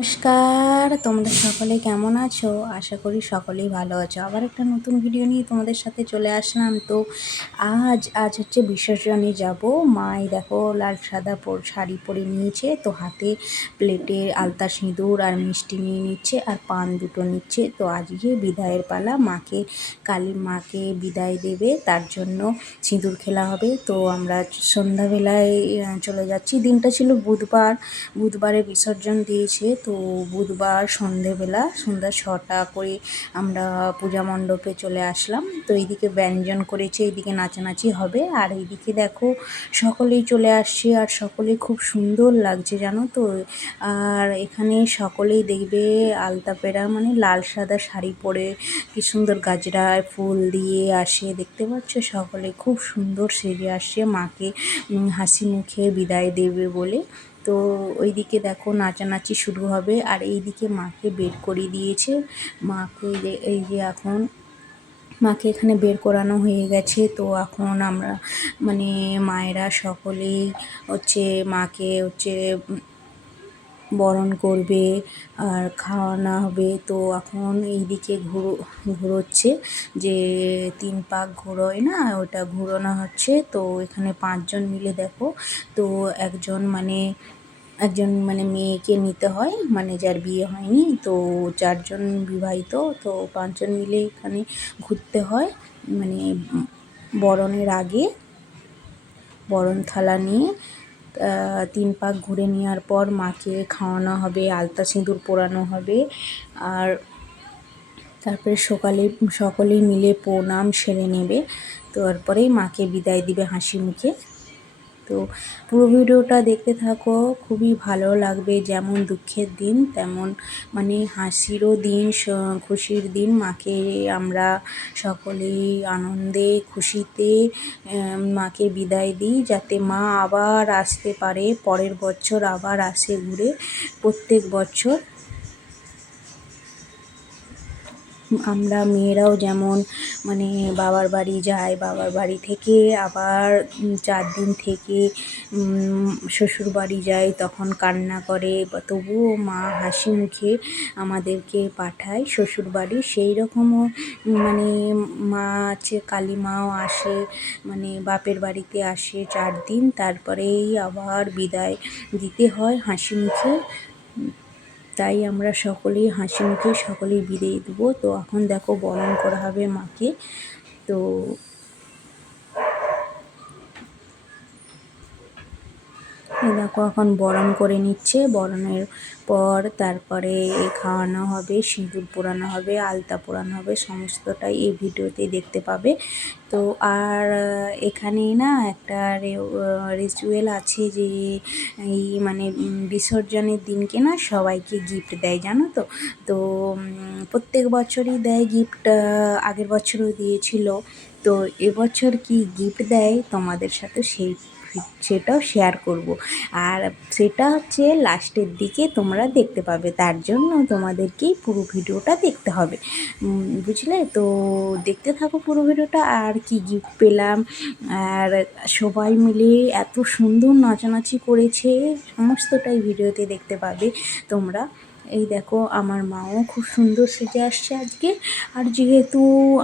নমস্কার, তোমরা সকলে কেমন আছো? আশা করি সকলেই ভালো আছো। আবার একটা নতুন ভিডিও নিয়ে তোমাদের সাথে চলে আসলাম। তো আজ হচ্ছে বিসর্জনে যাব। মাই দেখো লাল সাদা শাড়ি পরে নিয়েছে, তো হাতে প্লেটে আলতা সিঁদুর আর মিষ্টি নিয়ে নিচ্ছে আর পান দুটো নিচ্ছে। তো আজকে বিদায়ের পালা, কালী মাকে বিদায় দেবে, তার জন্য সিঁদুর খেলা হবে। তো আমরা সন্ধ্যাবেলায় চলে যাচ্ছি। দিনটা ছিল বুধবারে বিসর্জন দিয়েছে। তো বুধবার সন্ধ্যা 6টা করে আমরা পূজা মণ্ডপে চলে আসলাম। তো এইদিকে ব্যঞ্জন করেছে, এইদিকে নাচানাচি হবে, আর এইদিকে দেখো সকলেই চলে আসছে আর সকলেই খুব সুন্দর লাগছে জানো তো। আর এখানে সকলেই দেখবে আলতা পেরা মানে লাল সাদা শাড়ি পরে কি সুন্দর গাজরায় ফুল দিয়ে আসে, দেখতে পাচ্ছ? সকলে খুব সুন্দর সেজে আসছে মাকে হাসি মুখে বিদায় দেবে বলে। তো ওইদিকে দেখো নাচানাচি শুরু হবে, আর এইদিকে মাকে বের করিয়ে দিয়েছে। এই যে এখন মাকে এখানে বের করানো হয়ে গেছে। তো এখন আমরা মানে মায়েরা সকলেই মাকে বরণ করবে আর খাওয়ানো হবে। তো এখন এইদিকে ঘুরোচ্ছে, যে 3 পাক ঘুরোয় না, ওটা ঘুরানো হচ্ছে। তো এখানে 5 জন মিলে দেখো, তো একজন মানে মেয়েকে নিতে হয়, মানে যার বিয়ে হয়নি। তো 4 জন বিবাহিত, তো 5 জন মিলে এখানে ঘুরতে হয়। মানে বরণের আগে বরণ থালা নিয়ে 3 পাক ঘুরে নেওয়ার পর মাকে খাওয়ানো হবে, আলতা সিঁদুর পরানো হবে। আর তারপরে সকলেই মিলে প্রণাম সেরে নেবে। তো তারপরেই মাকে বিদায় দিবে হাসি মুখে। তো পুরো ভিডিওটা দেখতে থাকো, খুবই ভালো লাগবে। যেমন দুঃখের দিন তেমন মানে হাসিরও দিন, খুশির দিন। মাকে আমরা সকলেই আনন্দে খুশিতে মাকে বিদায় দিই, যাতে মা আবার আসতে পারে, পরের বছর আবার আসে ঘুরে। প্রত্যেক বছর আমরা মেয়েরাও যেমন মানে বাবার বাড়ি যাই, বাবার বাড়ি থেকে আবার 4 দিন থেকে শ্বশুর বাড়ি যাই, তখন কান্না করে, তবুও মা হাসি মুখে আমাদেরকে পাঠায় শ্বশুর বাড়ি। সেই রকমও মানে মা কালী মাও আসে, মানে বাপের বাড়িতে আসে 4 দিন, তারপরেই আবার বিদায় দিতে হয় হাসি মুখে। তাই আমরা সকলেই হাসি মুখে সকলেই বিদায় দেবো। তো এখন দেখো বরণ করা হবে মাকে। তো দেখো এখন বরণ করে নিচ্ছে, বরণের পর তারপরে খাওয়ানো হবে, সিঁদুর পরানো হবে, আলতা পরানো হবে, সমস্তটাই এই ভিডিওতে দেখতে পাবে। তো আর এখানে না একটা রিচুয়াল আছে, যে এই মানে বিসর্জনের দিনকে না সবাইকে গিফট দেয় জানো তো। তো প্রত্যেক বছরই দেয় গিফট, আগের বছরও দিয়েছিল। তো এবছর কি গিফট দেয় তোমাদের সাথে সেটাও শেয়ার করব। আর সেটা হচ্ছে লাস্টের দিকে তোমরা দেখতে পাবে, তার জন্য তোমাদেরকেই পুরো ভিডিওটা দেখতে হবে, বুঝলে? তো দেখতে থাকো পুরো ভিডিওটা। আর কি গিফট পেলাম, আর সবাই মিলে এত সুন্দর নাচানাচি করেছে, সমস্তটাই ভিডিওতে দেখতে পাবে তোমরা। এই দেখো আমার মাও খুব সুন্দর সেজে আসছে আজকে। আর যেহেতু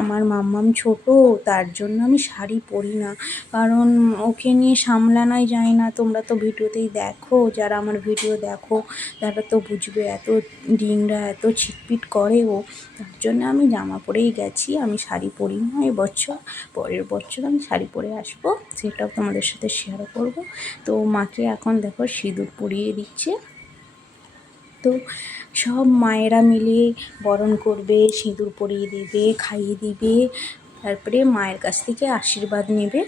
আমার মাম্মাম ছোট, তার জন্য আমি শাড়ি পরি না, কারণ ওকে নিয়ে সামলানোই যায় না। তোমরা তো ভিডিওতেই দেখো, যারা আমার ভিডিও দেখো তারা তো বুঝবে, এত ডিংরা এত ছিটপিট করে ও, তার জন্য আমি জামা পরেই গেছি, আমি শাড়ি পরি না এবছর। পরের বছর আমি শাড়ি পরে আসবো, সেটাও তোমাদের সাথে শেয়ার করব। তো মাকে এখন দেখো সিঁদুর পরিয়ে দিচ্ছে। তো সব মায়েরা মিলে বরণ করবে, সিঁদুর পরিয়ে দেবে, খাইয়ে দিবে, তারপরে মায়ের কাছ থেকে আশীর্বাদ নেবে।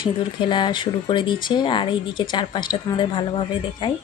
সিঁদুর খেলা শুরু করে দিচ্ছে। আর এইদিকে চারপাশটা তোমাদের ভালোভাবে দেখাই।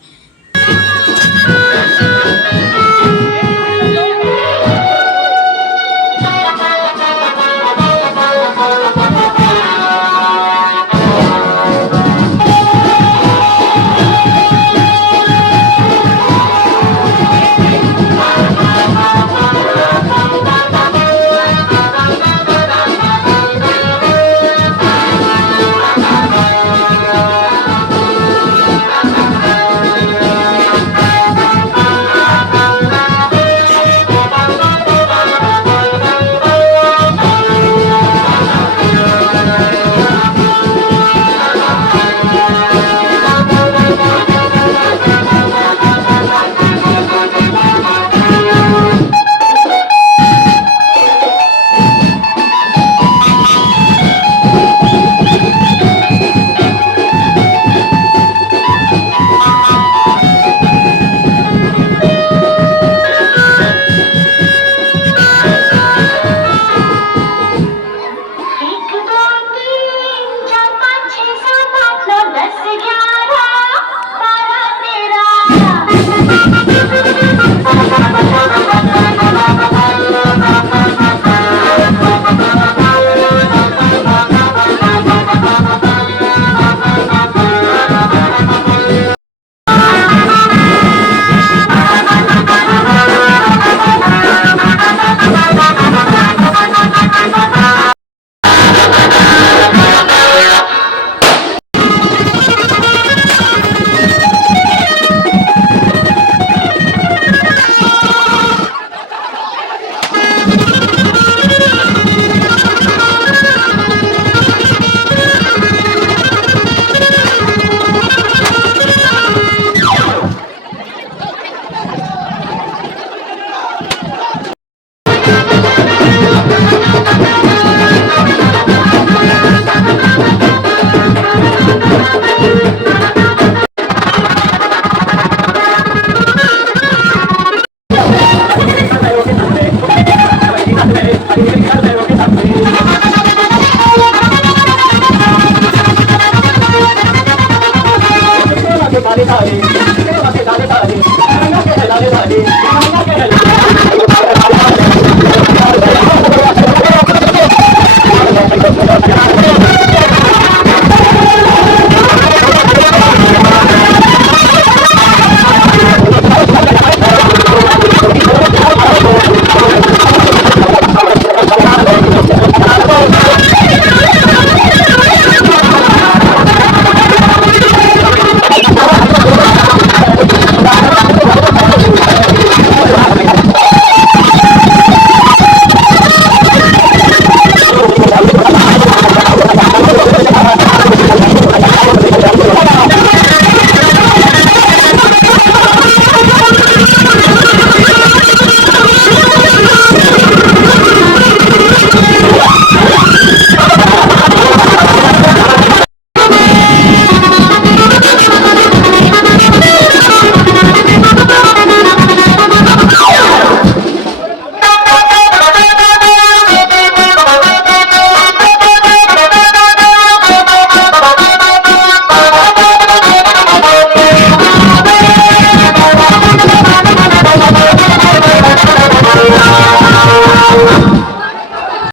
dale, dale, dale, dale, dale, dale, dale, dale,